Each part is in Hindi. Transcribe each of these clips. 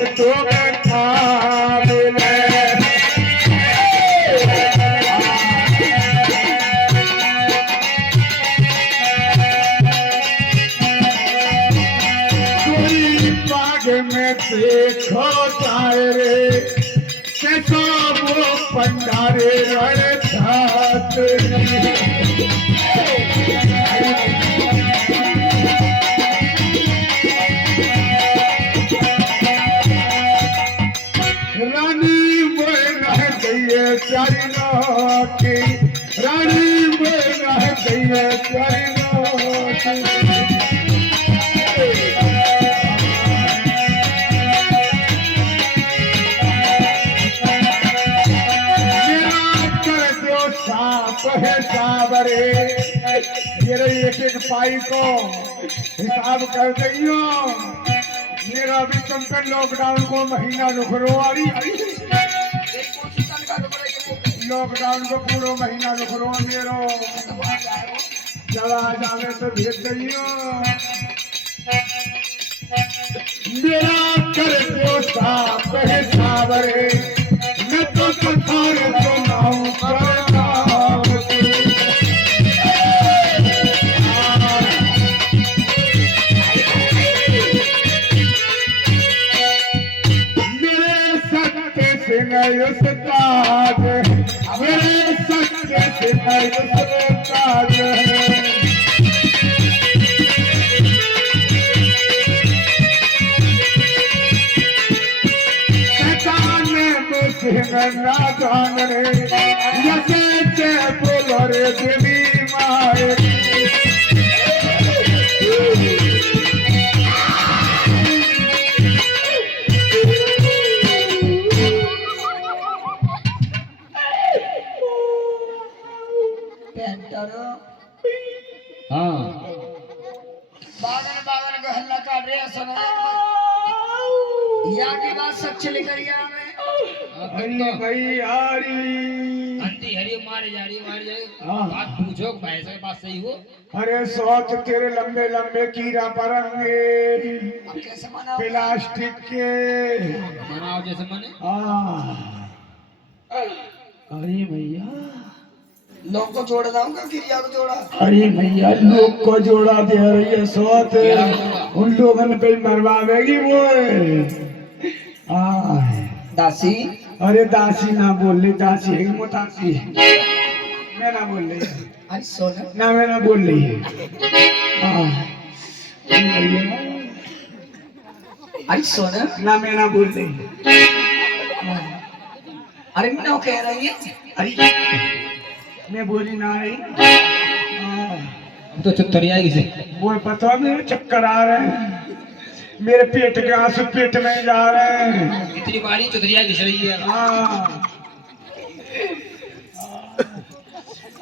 तो बैठा मिले कोई बाग में देखो जाए रे कैसा वो पंडारे रड़ात रानी में रह गई है प्यारी नाती रानी में रह गई है प्यारी नाती है सावरे मेरे एक पाई को हिसाब कर दियो मेरा भी तुमका लॉकडाउन को महीना रुकरो वाली लॉकडाउन को पूरा महीना रुकरो मेरो जब आ जावे तो भेज दियो मेरा कर दो साफ है सावरे मैं तो संसार को नाम करता उस्ताद मेरे सच्चे से उस्ताद शैतान मुझे ना जान रे जैसे बोलो रे देवी माए बागन का हल्ला काट रहे सुना यहाँ की बात सच लेकर अरे भाई यारी अंधी हरी मारे जा रही बात पूछो भाई से बात सही हो अरे सोच तेरे लंबे लंबे कीड़ा पड़ेंगे कैसे मनाओ प्लास्टिक के मनाओ जैसे मने अरे भैया लोग को जोड़ दूंगा क्रिया को जोड़ा अरे भैया लोग को जोड़ा दे रही है सोच उन लोगों पे मरवाएगी वो दासी अरे दासी ना बोल रही दासी है मोतासी मैं ना बोल रही अरे सोना ना मैं ना बोल रही है अरे सोना ना मैं ना बोल रही अरे मैं कह रही है अरे मैं बोली ना रही तो चुत्तरी आएगी से वो पता मेरे चक्कर आ रहे हैं मेरे पेट के आंसू पेट में जा रहे हैं इतनी बारी चुतरिया घिस रही है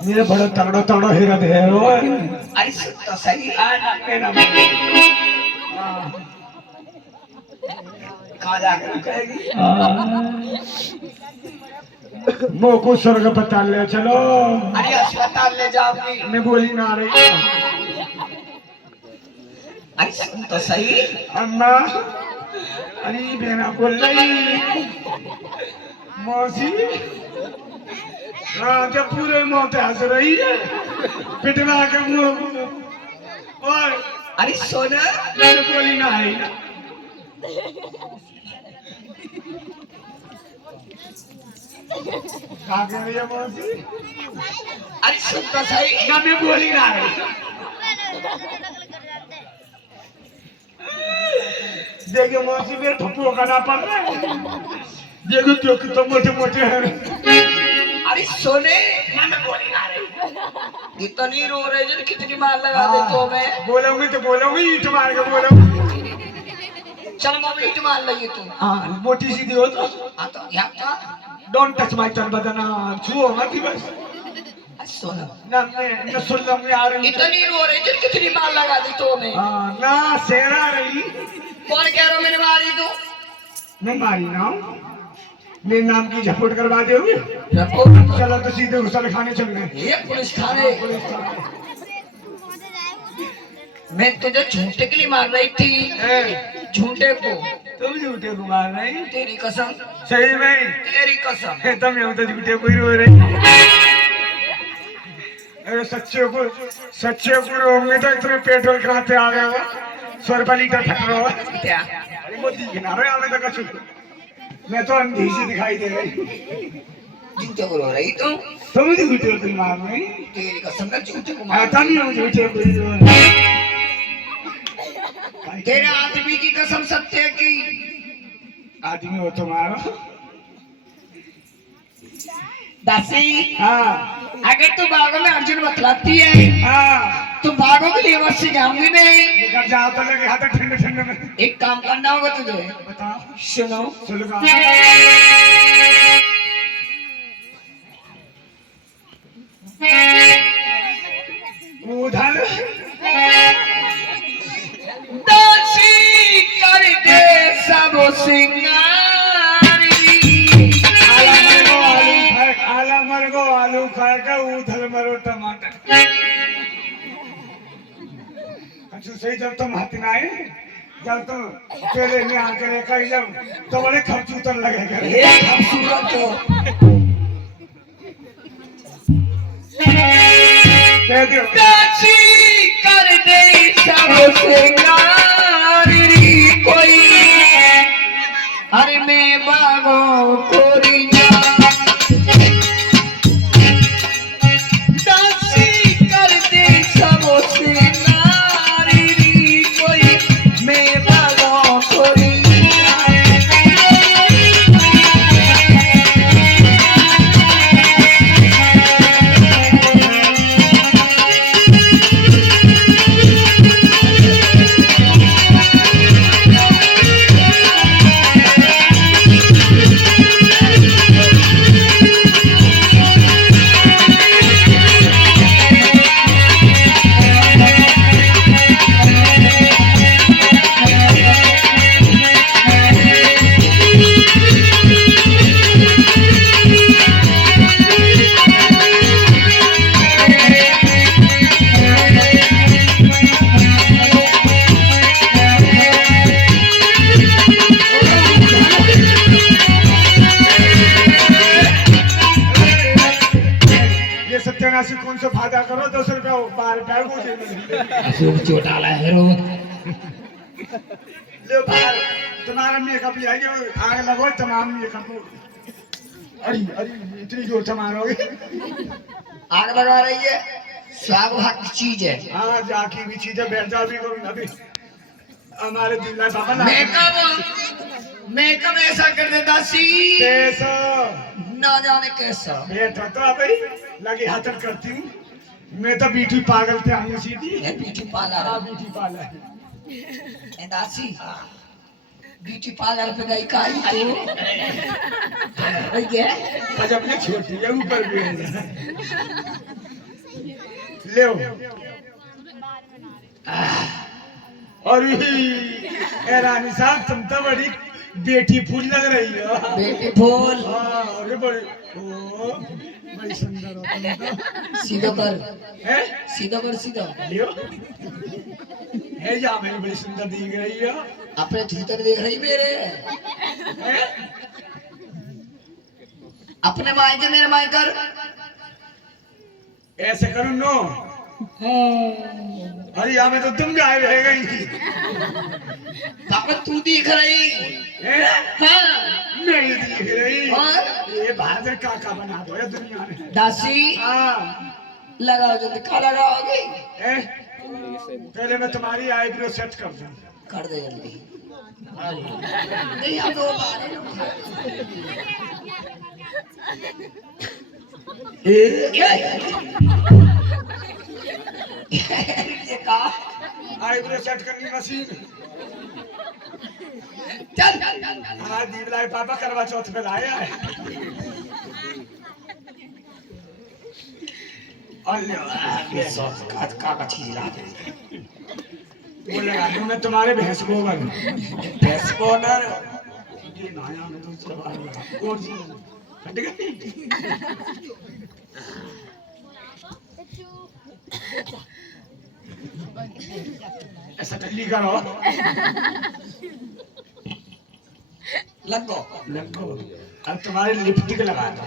मेरे बड़ा तगड़ा तगड़ा हेरा है अरे तो सही काला कहेगी मो को स्वर्ग पता ले चलो अरे अस्पताल ले जाओगी मैं बोली ना रही अरे तो सही अम्मा अरे बेना बोल रही मौसी जब पूरे मौत हंस रही है पिटवा के मुंह और अरे सोना मैंने बोली ना है मौसी अरे सुन तो सही ना मैं बोली ना है देखिए मौसी मेरे ठप्पू का ना पड़ रहा है देखो क्यों तो मोटे मोटे हैं अरे सोने मैं बोली ना रही इतनी रो रहे जो कितनी मार लगा दे तो मैं बोलूंगी ईट मार के बोलूंगी चल मम्मी ईट मार लगी तू हाँ मोटी सीधी हो तो हाँ तो यहाँ तो डोंट टच माय टन बदना छुओ मत बस सोना ना मैं सुन लूंगी यार इतनी रो रही जो कितनी मार लगा दी तो मैं ना सेरा रही कौन कह रहा मैंने मारी तू मैं मारी ना मेरे नाम की झपट करवा दोगे चलो तो सीधे गुस्सा खाने चल गए ये पुलिस थाने मैं तुझे झूठे के लिए मार रही थी झूठे को तुम झूठे को मार रही तेरी कसम सही में तेरी कसम तुम यूं तो झूठे को ही रो रही अरे सच्चे को रोंगे तो इतने पेट्रोल कराते आ गए हो 100 रुपये लीटर फट रहा हो क्या अरे मोदी किनारे आवे तो कछु मैं तो अंधी सी दिखाई दे रही झूठे को रो रही तुम तुम झूठे को मार रही तेरी कसम मैं झूठे को मार आता नहीं हूँ झूठे को ही रो रही तेरे आदमी की कसम सत्य है कि आदमी हो तुम्हारा दासी हाँ अगर तू भागो में अर्जुन बतलाती है हाँ तुम भागो के लिए मैं सिखाऊंगी नहीं निकल जाओ तो लगे हाथ ठंडे ठंडे में एक काम करना होगा तुझे बताओ सुनो सुलगा उधर दासी कर दे सब सिंगारी आला मर गो आलू खाए का उधर मरो टमाटर अच्छा सही जब तुम हाथ में आए जब तुम पहले में आकर एक जब तो बड़े खर्चूतर लगेगा ये खूबसूरत हो कह दियो दासी कर दे सब सिंगारी कोई अरे मैं बागों कोरी दासी कर दे सब सिंगारी कोई मैं बागों कोरी सत्यानाशी कौन सा फायदा करो 10 रुपया बाहर पैर को चोटाला है रो ले बाहर तुम्हारा मेकअप ले आइए आग लगो तमाम मेकअप अरे अरे इतनी जोर से मारोगे आग लगा रही है स्वाग भाग की चीज है हाँ जाकी भी चीजें बैठ जाओ भी करूँ अभी हमारे दिल में बाबा मेकअप ऐसा कर दे दासी कैसा ना जाने कैसा बेटा तो अभी लगे हाथन करती हूँ मैं तो बीटी पागल पे आऊँ सीधी ये ब्यूटी पार्लर हाँ बीटी पागल है दासी ब्यूटी पार्लर पे गई का ही तू ये आज अपने छोटी है ऊपर भी है ले और ए रानी साहब तुम तो बड़ी बेटी फूल लग रही हो बेटी फूल हाँ अरे बड़ी ओ बड़ी सुंदर हो तुम तो सीधा कर हैं सीधा कर सीधा लियो है जा मेरी बड़ी सुंदर दिख रही हो अपने थीतर देख रही मेरे हैं अपने मायके मेरे मायकर ऐसे करूँ नो अरे यहाँ में तो तुम भी आए रह गई पापा तू दिख रही हाँ नहीं दिख रही और ये बहादुर काका बना दो ये दुनिया में दासी हाँ लगाओ जल्दी क्या लगाओगी पहले मैं तुम्हारी आईब्रो सेट कर दूं कर दे जल्दी नहीं हम दो ये का आईब्रो सेट करनी मशीन चल हाँ दीवलाई पापा करवा चौथ पे लाया है का चीज ला दे वो लगा दूं मैं तुम्हारे भैंस गोबर भैंस बॉर्डर ये नया में तो चलवा रहा और जी हट गई ऐसा टल्ली करो लगो लगो अब तुम्हारी लिपस्टिक लगा दो।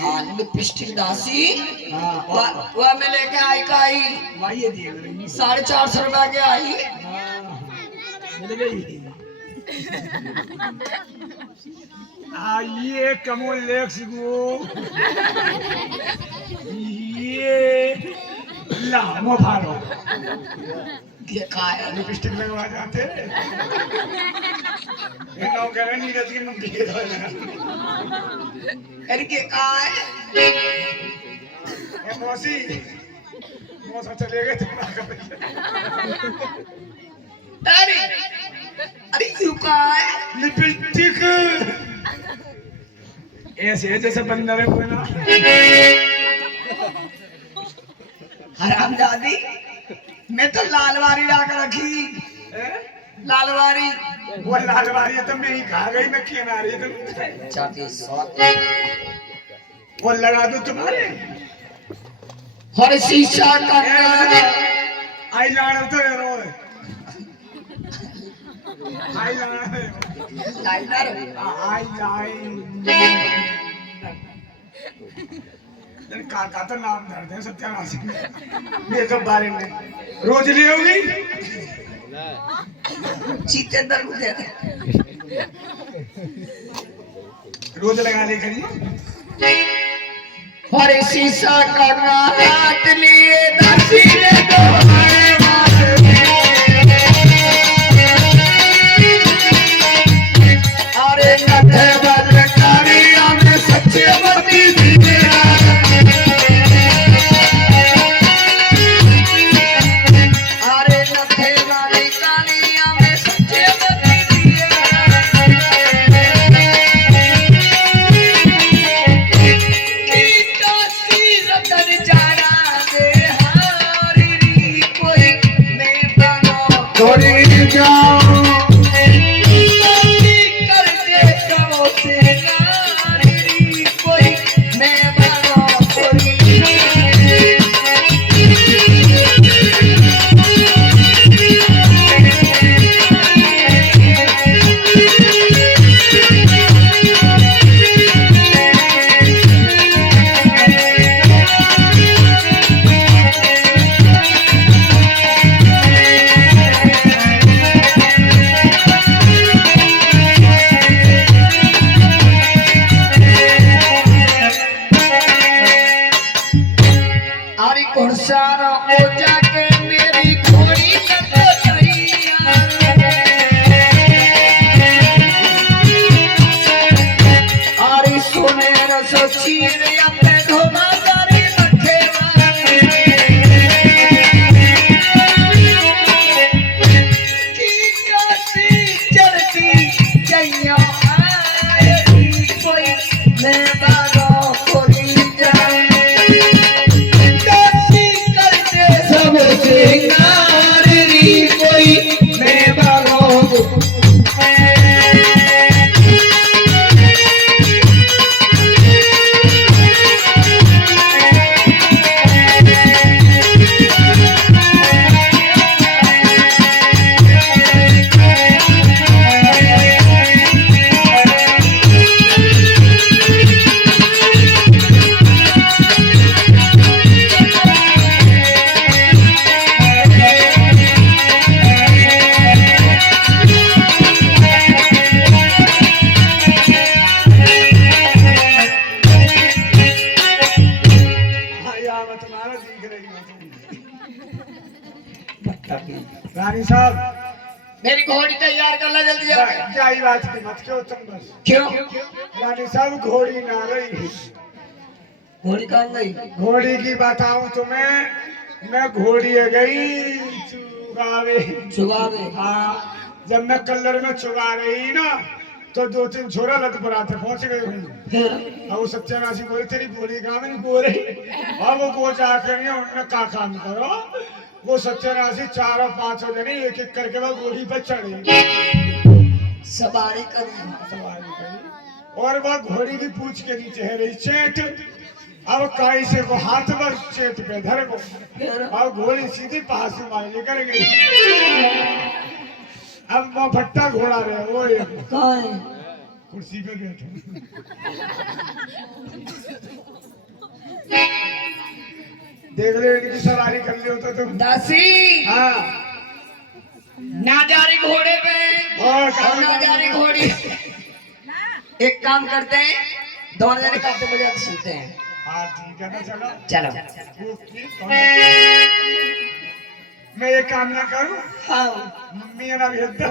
हाँ लिपस्टिक दासी हाँ वह मैं लेके आई का आई वही दिए मेरे। 450 रुपया के आई हाँ, मिल गई। ये कमोल लेक्स गो ये लामो भालो देखा है लिपस्टिक लगवा जाते ये नौकर नीरज की मुंडी के दो करके कहा है ए मौसी मौसा चले गए तुम्हारा अरे अरे क्यों कहा है लिपस्टिक ऐसे जैसे बंदर है कोई ना। हरामजादी मैं तो लालवारी ला कर रखी लालवारी वो लालवारी है तो मैं ही खा गई मैं क्यों आ रही तुम चाची सौत वो लगा दो तुम्हारे हर शीशा का आई लाना तो रो आई लाना लाइनर आई लाइन काका तो नाम धर दे सत्यानाश ये सब बारे में रोज ले होगी जितेंद्र को दे दे रोज लगा ले करिए हर शीशा का रात लिए दासी ने दो अरे कथे बदकारी हमें सच्चे बती दीजिए अरे कथे वाली काली हमें सच्चे बती दीजिए काशी रतन जाना दे हारी कोई मैं बनो थोड़ी जाओ रानी साहब मेरी घोड़ी तैयार कर ला जल्दी जल्दी जाई बात की मत क्यों तुम बस क्यों रानी साहब घोड़ी ना रही घोड़ी कहाँ गई घोड़ी की बताऊं तुम्हें मैं घोड़ी गई चुगावे चुगावे हाँ जब मैं कल्लर में चुगा रही ना तो 2-3 छोरा लत पर आते पहुंच गए भाई अब वो सत्यानाशी बोले तेरी घोड़ी कहाँ में बोले अब वो को जाकर उन्होंने का काम करो वो सत्यानाशी 4 और 5 जने एक एक करके वो घोड़ी पर चढ़े सवारी करी सवारी करी और वह घोड़ी की पूंछ के नीचे है रही चेट अब काई से को हाथ पर चेट पे धर को अब घोड़ी सीधी पास से मार लेकर गई अब वो भट्टा घोड़ा रहे वो कहाँ है कुर्सी पे बैठो। देख ले इनकी सवारी कर लियो तो तुम। दासी हाँ ना जा रही घोड़े पे और और ना जा रही घोड़ी। एक काम करते हैं, दोनों जने काफी बजा सीखते हैं। हाँ ठीक है ना, चलो चलो ओके, मैं ये काम ना करूं, हाँ मम्मी है ना भेज दो।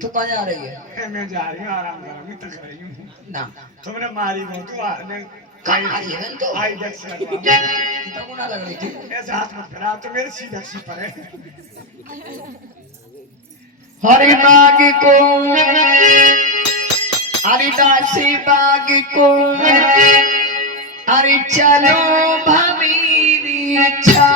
तू कहाँ जा रही है? मैं जा रही हूँ, आराम करूंगी, थक रही हूँ। ना तुमने मारी बहुत कहाँ आ रही है तो आई जैसे तो गुना लग रही थी। ऐसे हाथ मत करा, तो मेरे सीधा सी पर है। हरि बाग को हरिदासी बाग को अरे चलो भमीरी छा